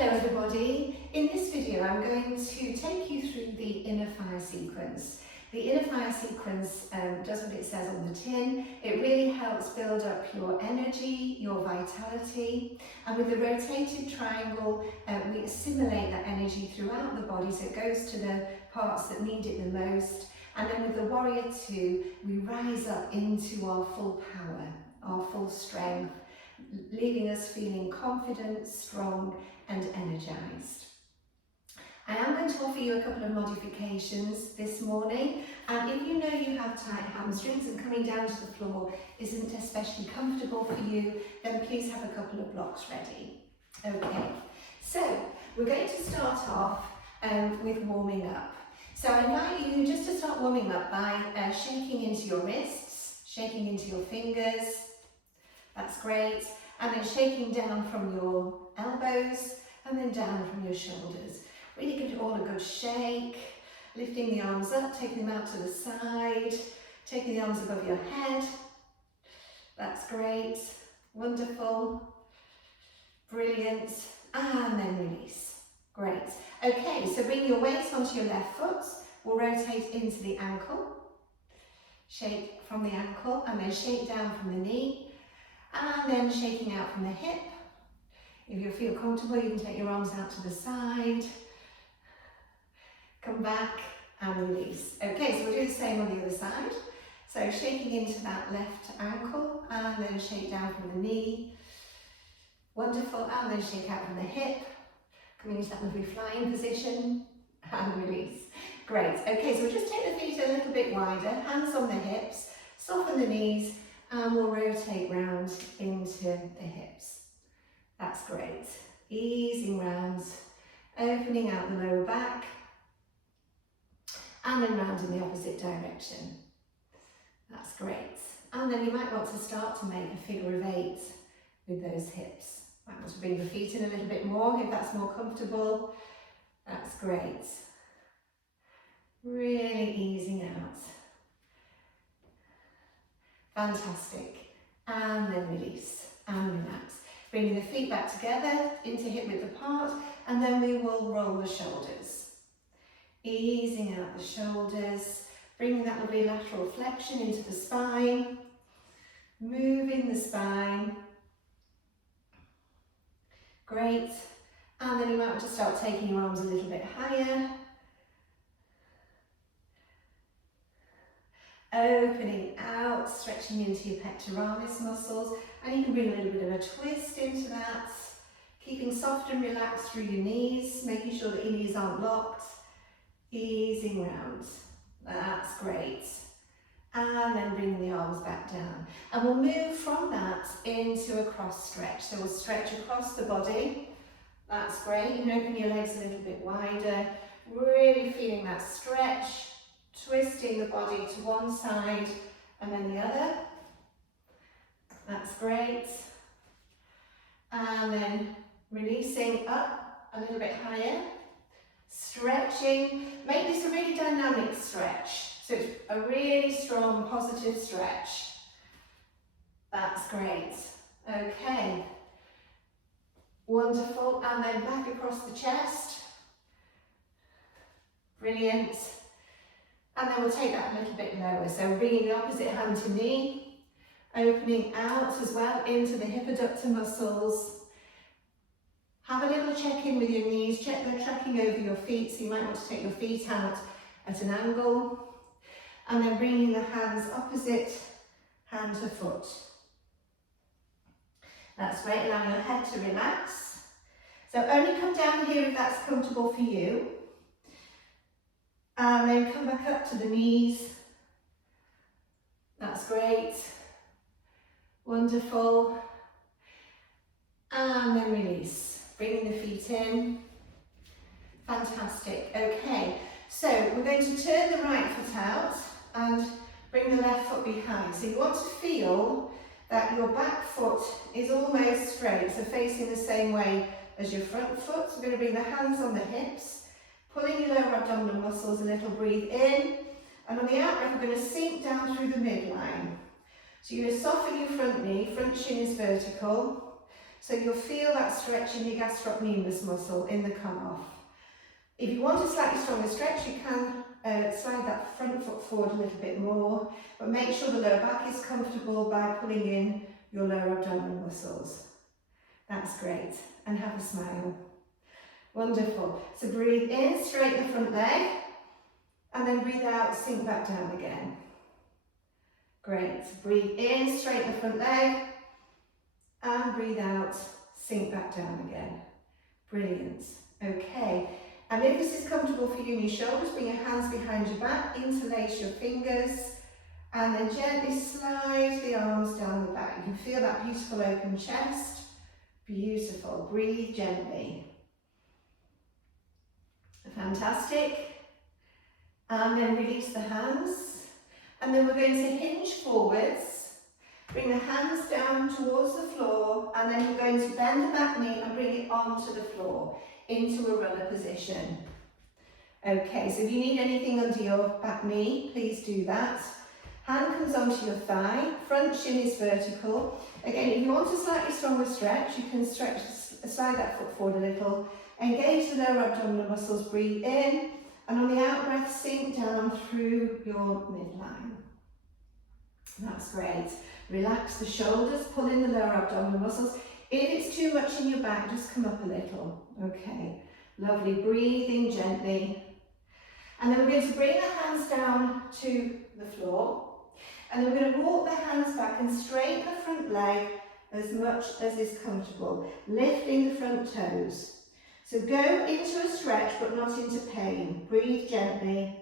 Hello everybody. In this video I'm going to take you through the inner fire sequence. The inner fire sequence does what it says on the tin. It really helps build up your energy, your vitality, and with the rotated triangle we assimilate that energy throughout the body so it goes to the parts that need it the most, and then with the warrior two we rise up into our full power, our full strength, leaving us feeling confident, strong and energized. I am going to offer you a couple of modifications this morning, and if you know you have tight hamstrings and coming down to the floor isn't especially comfortable for you, then please have a couple of blocks ready. Okay, so we're going to start off with warming up. So I invite you just to start warming up by shaking into your wrists, shaking into your fingers. That's great. And then shaking down from your elbows and then down from your shoulders. Really give it all a good shake, lifting the arms up, taking them out to the side, taking the arms above your head. That's great, wonderful, brilliant, and then release. Great. Okay, so bring your weight onto your left foot. We'll rotate into the ankle, shake from the ankle, and then shake down from the knee. And then shaking out from the hip. If you feel comfortable, you can take your arms out to the side. Come back and release. Okay, so we'll do the same on the other side. So shaking into that left ankle and then shake down from the knee. Wonderful, and then shake out from the hip. Coming into that lovely flying position and release. Great, okay, so we'll just take the feet a little bit wider, hands on the hips, soften the knees, and we'll rotate round into the hips. That's great. Easing round, opening out the lower back, and then round in the opposite direction. That's great. And then you might want to start to make a figure of 8 with those hips. Might want to bring the feet in a little bit more if that's more comfortable. That's great. Really easing out. Fantastic. And then release and relax. Bringing the feet back together into hip width apart, and then we will roll the shoulders. Easing out the shoulders, bringing that lovely lateral flexion into the spine, moving the spine. Great. And then you might want to start taking your arms a little bit higher. Opening out, stretching into your pectoralis muscles, and you can bring a little bit of a twist into that, keeping soft and relaxed through your knees, making sure that your knees aren't locked, easing round. That's great. And then bring the arms back down. And we'll move from that into a cross stretch. So we'll stretch across the body. That's great. You can open your legs a little bit wider, really feeling that stretch. Twisting the body to one side and then the other. That's great. And then releasing up a little bit higher. Stretching. Make this a really dynamic stretch. So it's a really strong, positive stretch. That's great. Okay. Wonderful. And then back across the chest. Brilliant. And then we'll take that a little bit lower. So bringing the opposite hand to knee, opening out as well into the hip adductor muscles. Have a little check-in with your knees, check they're tracking over your feet, so you might want to take your feet out at an angle. And then bringing the hands opposite hand to foot. That's great, allowing your head to relax. So only come down here if that's comfortable for you. And then come back up to the knees. That's great. Wonderful. And then release. Bringing the feet in. Fantastic. Okay, so we're going to turn the right foot out and bring the left foot behind. So you want to feel that your back foot is almost straight, so facing the same way as your front foot. So we're going to bring the hands on the hips. Pulling your lower abdominal muscles a little, breathe in, and on the out breath we're going to sink down through the midline. So you're going to soften your front knee, front shin is vertical, So you'll feel that stretch in your gastrocnemius muscle in the calf. If you want a slightly stronger stretch, you can slide that front foot forward a little bit more, but make sure the lower back is comfortable by pulling in your lower abdominal muscles. That's great. And have a smile. Wonderful. So breathe in, straighten the front leg, and then breathe out, sink back down again. Great. Breathe in, straighten the front leg, and breathe out, sink back down again. Brilliant. Okay. And if this is comfortable for you in your shoulders, bring your hands behind your back, interlace your fingers, and then gently slide the arms down the back. You can feel that beautiful open chest. Beautiful. Breathe gently. Fantastic. And then release the hands. And then we're going to hinge forwards. Bring the hands down towards the floor, and then we're going to bend the back knee and bring it onto the floor, into a runner position. Okay, so if you need anything under your back knee, please do that. Hand comes onto your thigh, front shin is vertical. Again, if you want a slightly stronger stretch, you can slide that foot forward a little. Engage the lower abdominal muscles, breathe in, and on the out breath, sink down through your midline. That's great. Relax the shoulders, pull in the lower abdominal muscles. If it's too much in your back, just come up a little. Okay, lovely. Breathing gently. And then we're going to bring the hands down to the floor. And then we're going to walk the hands back and straighten the front leg as much as is comfortable, lifting the front toes. So go into a stretch, but not into pain. Breathe gently.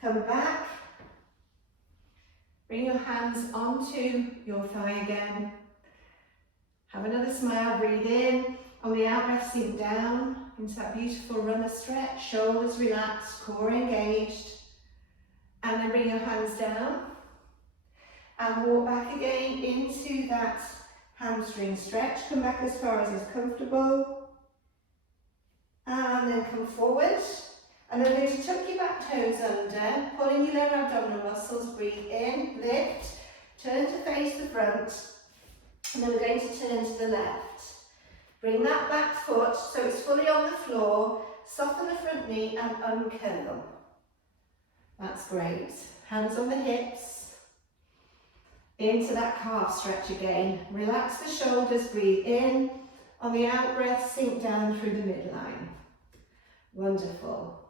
Come back. Bring your hands onto your thigh again. Have another smile, breathe in. On the out breath, sink down into that beautiful runner stretch. Shoulders relaxed, core engaged. And then bring your hands down. And walk back again into that hamstring stretch. Come back as far as is comfortable. And then come forward. And then we're going to tuck your back toes under, pulling your lower abdominal muscles, breathe in, lift, turn to face the front, and then we're going to turn to the left. Bring that back foot so it's fully on the floor, soften the front knee and uncurl. That's great. Hands on the hips, into that calf stretch again. Relax the shoulders, breathe in, on the out breath, sink down through the midline. Wonderful.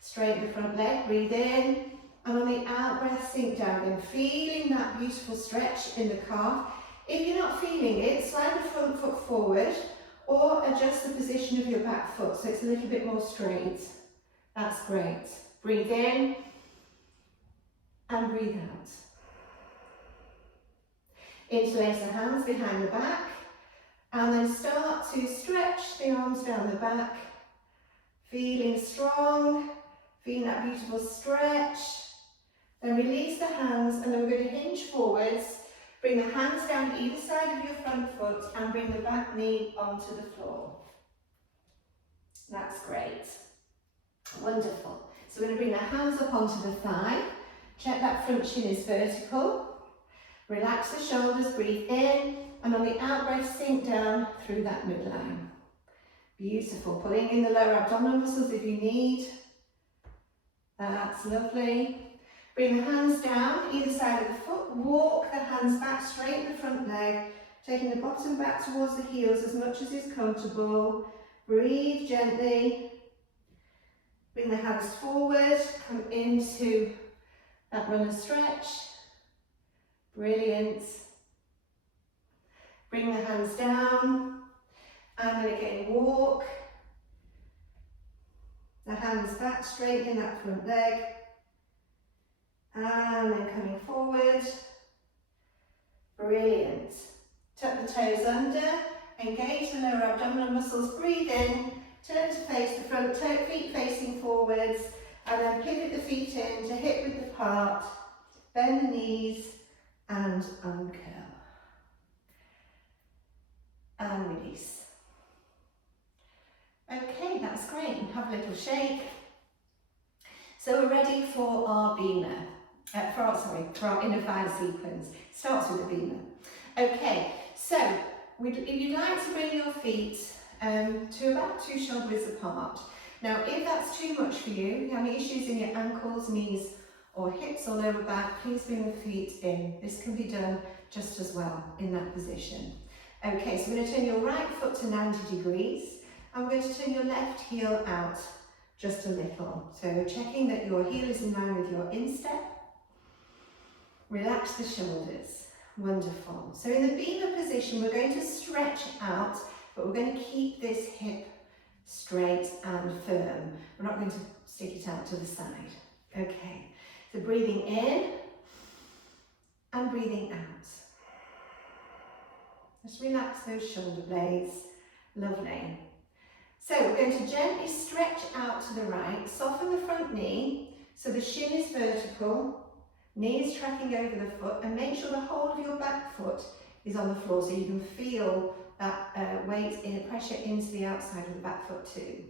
Straighten the front leg, breathe in, and on the out breath, sink down again, feeling that beautiful stretch in the calf. If you're not feeling it, slide the front foot forward or adjust the position of your back foot so it's a little bit more straight. That's great. Breathe in and breathe out. Interlace the hands behind the back and then start to stretch the arms down the back, feeling strong. Feeling that beautiful stretch. Then release the hands and then we're going to hinge forwards. Bring the hands down either side of your front foot and bring the back knee onto the floor. That's great. Wonderful. So we're going to bring the hands up onto the thigh. Check that front shin is vertical. Relax the shoulders, breathe in, and on the out breath, sink down through that midline. Beautiful. Pulling in the lower abdominal muscles if you need. That's lovely. Bring the hands down either side of the foot. Walk the hands back, straighten the front leg, taking the bottom back towards the heels as much as is comfortable. Breathe gently. Bring the hands forward, come into that runner stretch. Brilliant. Bring the hands down and then again walk. The hands back, straightening that front leg. And then coming forward. Brilliant. Tuck the toes under, engage the lower abdominal muscles, breathe in, turn to face the front, feet facing forwards, and then pivot the feet in to hip width apart, bend the knees and uncurl. And release. Okay, that's great. Have a little shake. So we're ready for our beamer. For our inner thigh sequence. Starts with a beamer. Okay, so if you'd like to bring your feet to about 2 shoulder widths apart. Now, if that's too much for you, if you have any issues in your ankles, knees, or hips or lower back, please bring the feet in. This can be done just as well in that position. Okay, so we're going to turn your right foot to 90 degrees. I'm going to turn your left heel out just a little. So checking that your heel is in line with your instep. Relax the shoulders. Wonderful. So in the beaver position, we're going to stretch out, but we're going to keep this hip straight and firm. We're not going to stick it out to the side. Okay, so breathing in and breathing out. Just relax those shoulder blades. Lovely. So we're going to gently stretch out to the right, soften the front knee so the shin is vertical, knee is tracking over the foot, and make sure the whole of your back foot is on the floor so you can feel that weight in pressure into the outside of the back foot too.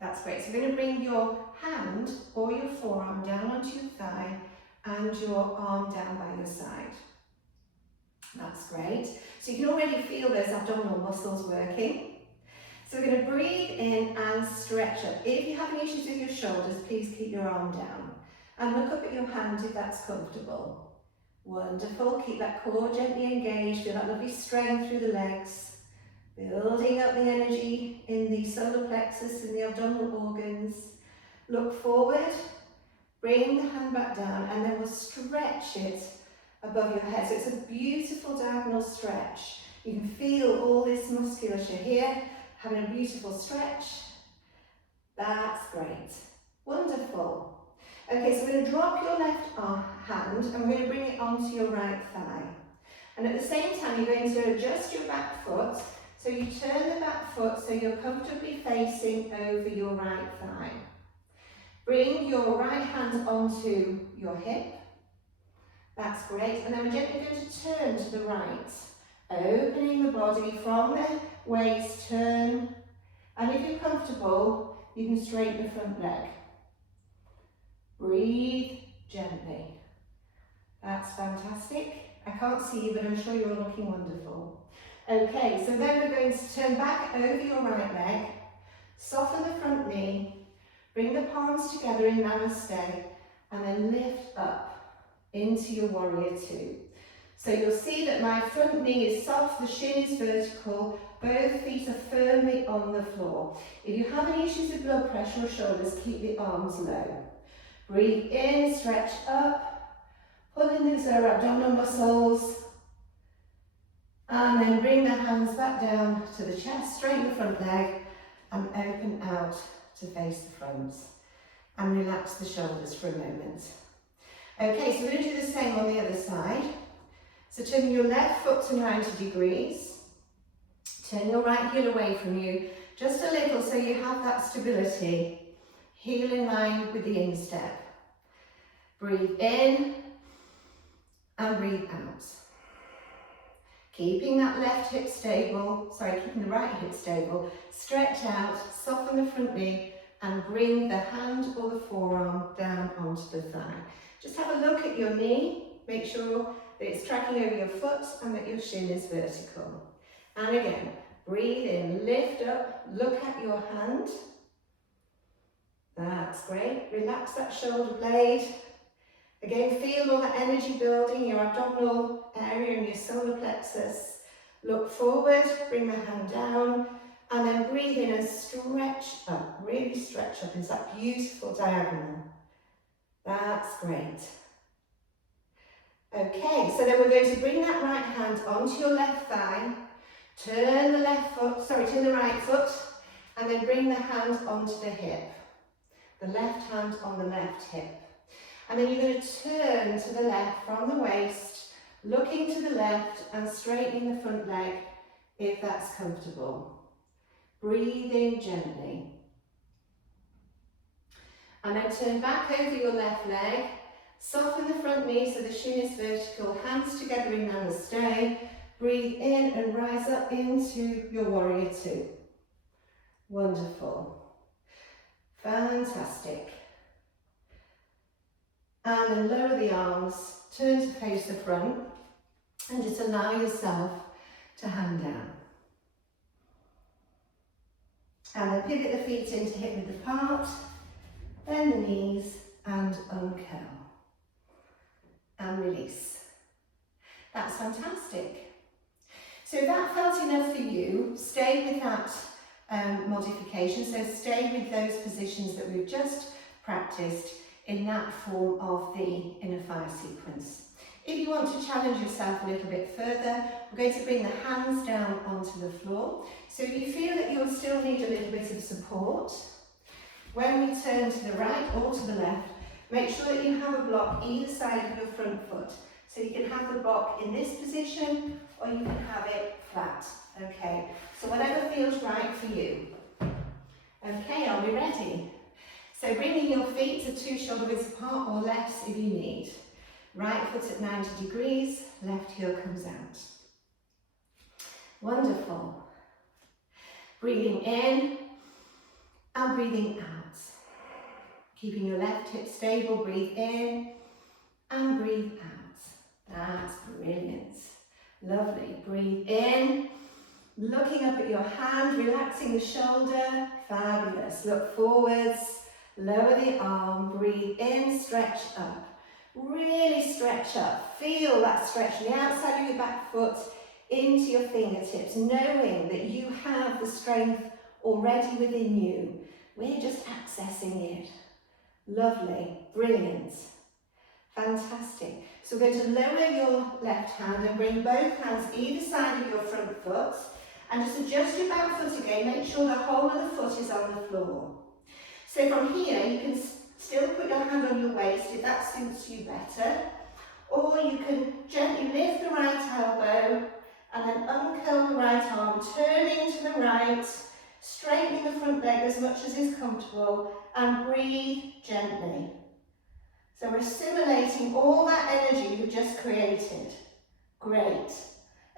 That's great. So we're going to bring your hand or your forearm down onto your thigh and your arm down by your side. That's great. So you can already feel those abdominal muscles working. So we're going to breathe in and stretch up. If you have any issues with your shoulders, please keep your arm down. And look up at your hand if that's comfortable. Wonderful. Keep that core gently engaged. Feel that lovely strength through the legs. Building up the energy in the solar plexus and the abdominal organs. Look forward. Bring the hand back down and then we'll stretch it above your head. So it's a beautiful diagonal stretch. You can feel all this musculature here, having a beautiful stretch. That's great. Wonderful. Okay, so we're going to drop your left hand and we're going to bring it onto your right thigh. And at the same time, you're going to adjust your back foot. So you turn the back foot so you're comfortably facing over your right thigh. Bring your right hand onto your hip. That's great. And then we're gently going to turn to the right. Opening the body from the waist, turn. And if you're comfortable, you can straighten the front leg. Breathe gently. That's fantastic. I can't see you, but I'm sure you're looking wonderful. Okay, so then we're going to turn back over your right leg, soften the front knee, bring the palms together in Namaste, and then lift up into your warrior two. So you'll see that my front knee is soft, the shin is vertical, both feet are firmly on the floor. If you have any issues with blood pressure or shoulders, keep the arms low. Breathe in, stretch up, pull in those lower abdominal muscles, and then bring the hands back down to the chest, straighten the front leg, and open out to face the front. And relax the shoulders for a moment. Okay, so we're going to do the same on the other side. So turn your left foot to 90 degrees. Turn your right heel away from you, just a little so you have that stability. Heel in line with the instep. Breathe in and breathe out. Keeping that left hip stable, keeping the right hip stable. Stretch out, soften the front knee and bring the hand or the forearm down onto the thigh. Just have a look at your knee, make sure that it's tracking over your foot and that your shin is vertical. And again, breathe in, lift up, look at your hand. That's great. Relax that shoulder blade. Again, feel all that energy building in your abdominal area and your solar plexus. Look forward, bring the hand down, and then breathe in and stretch up. Really stretch up into that beautiful diagonal. That's great. Okay, so then we're going to bring that right hand onto your left thigh, turn the right foot, and then bring the hand onto the hip. The left hand on the left hip. And then you're going to turn to the left from the waist, looking to the left and straightening the front leg if that's comfortable. Breathing gently. And then turn back over your left leg, soften the front knee so the shin is vertical, hands together in Namaste. Breathe in and rise up into your warrior two. Wonderful. Fantastic. And then lower the arms, turn to face the front, and just allow yourself to hand down. And then pivot the feet into hip width apart, bend the knees and uncurl. And release. That's fantastic. So if that felt enough for you, stay with that modification. So stay with those positions that we've just practiced in that form of the inner fire sequence. If you want to challenge yourself a little bit further, we're going to bring the hands down onto the floor. So if you feel that you'll still need a little bit of support, when we turn to the right or to the left, make sure that you have a block either side of your front foot. So you can have the block in this position or you can have it flat. Okay, so whatever feels right for you. Okay, are we ready? So bringing your feet to 2 shoulder widths apart or less if you need. Right foot at 90 degrees, left heel comes out. Wonderful. Breathing in and breathing out. Keeping your left hip stable, breathe in and breathe out. That's brilliant. Lovely. Breathe in, looking up at your hand, relaxing the shoulder. Fabulous. Look forwards, lower the arm, breathe in, stretch up. Really stretch up. Feel that stretch from the outside of your back foot into your fingertips, knowing that you have the strength already within you. We're just accessing it. Lovely, brilliant, fantastic. So we're going to lower your left hand and bring both hands either side of your front foot and just adjust your back foot again. Make sure the whole of the foot is on the floor. So from here you can still put your hand on your waist if that suits you better, or you can gently lift the right elbow and then uncurl the right arm, turning to the right, straightening the front leg as much as is comfortable, and breathe gently. So we're assimilating all that energy you've just created. Great.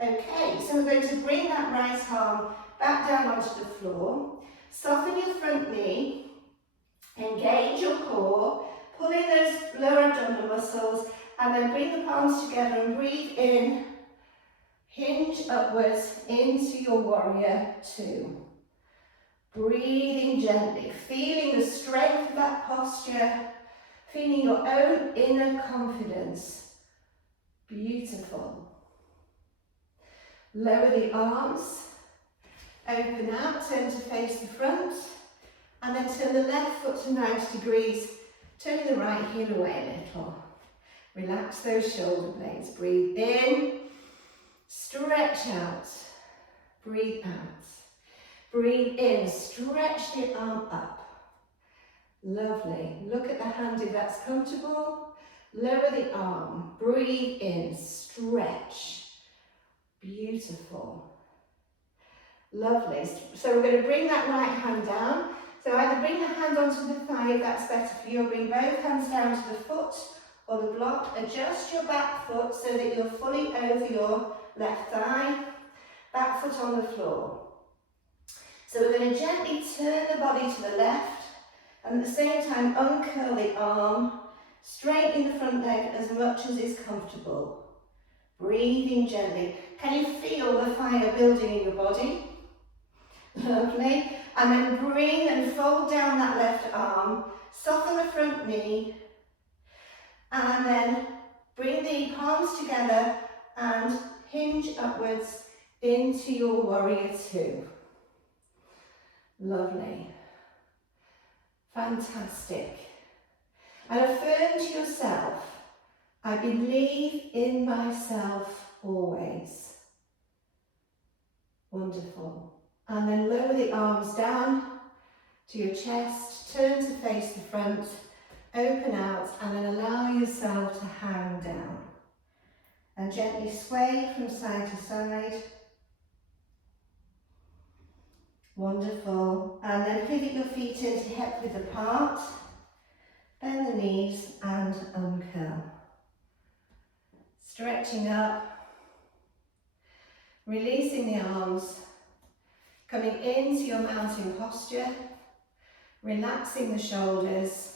Okay, so we're going to bring that right arm back down onto the floor, soften your front knee, engage your core, pull in those lower abdominal muscles, and then bring the palms together and breathe in, hinge upwards into your warrior 2. Breathing gently, feeling the strength of that posture, feeling your own inner confidence. Beautiful. Lower the arms, open out, turn to face the front, and then turn the left foot to 90 degrees, turning the right heel away a little. Relax those shoulder blades. Breathe in, stretch out, breathe out. Breathe in, stretch the arm up. Lovely. Look at the hand if that's comfortable. Lower the arm, breathe in, stretch. Beautiful. Lovely. So we're going to bring that right hand down. So either bring the hand onto the thigh if that's better for you, or bring both hands down to the foot or the block. Adjust your back foot so that you're fully over your left thigh. Back foot on the floor. So we're going to gently turn the body to the left and at the same time uncurl the arm, straightening the front leg as much as is comfortable. Breathing gently. Can you feel the fire building in your body? Lovely. And then bring and fold down that left arm, soften the front knee, and then bring the palms together and hinge upwards into your warrior 2. Lovely. Fantastic. And affirm to yourself, I believe in myself always. Wonderful. And then lower the arms down to your chest, turn to face the front, open out, and then allow yourself to hang down. And gently sway from side to side. Wonderful. And then pivot your feet into hip width apart. Bend the knees and uncurl. Stretching up. Releasing the arms. Coming into your mountain posture. Relaxing the shoulders.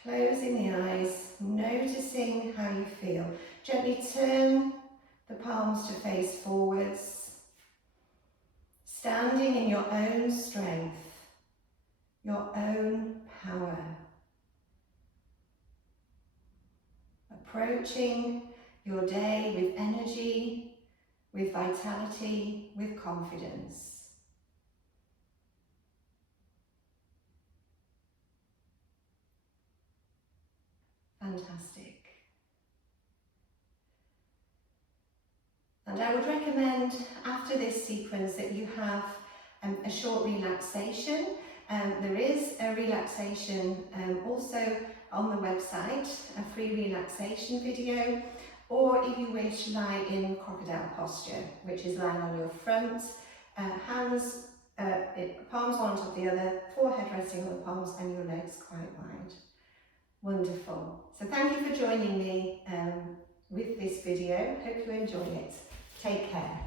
Closing the eyes. Noticing how you feel. Gently turn the palms to face forwards, standing in your own strength, your own power. Approaching your day with energy, with vitality, with confidence. Fantastic. And I would recommend after this sequence that you have a short relaxation. There is a relaxation also on the website, a free relaxation video, or if you wish, lie in Crocodile Posture, which is lying on your front, hands, palms one on top of the other, forehead resting on the palms and your legs quite wide. Wonderful. So thank you for joining me with this video. Hope you enjoy it. Take care.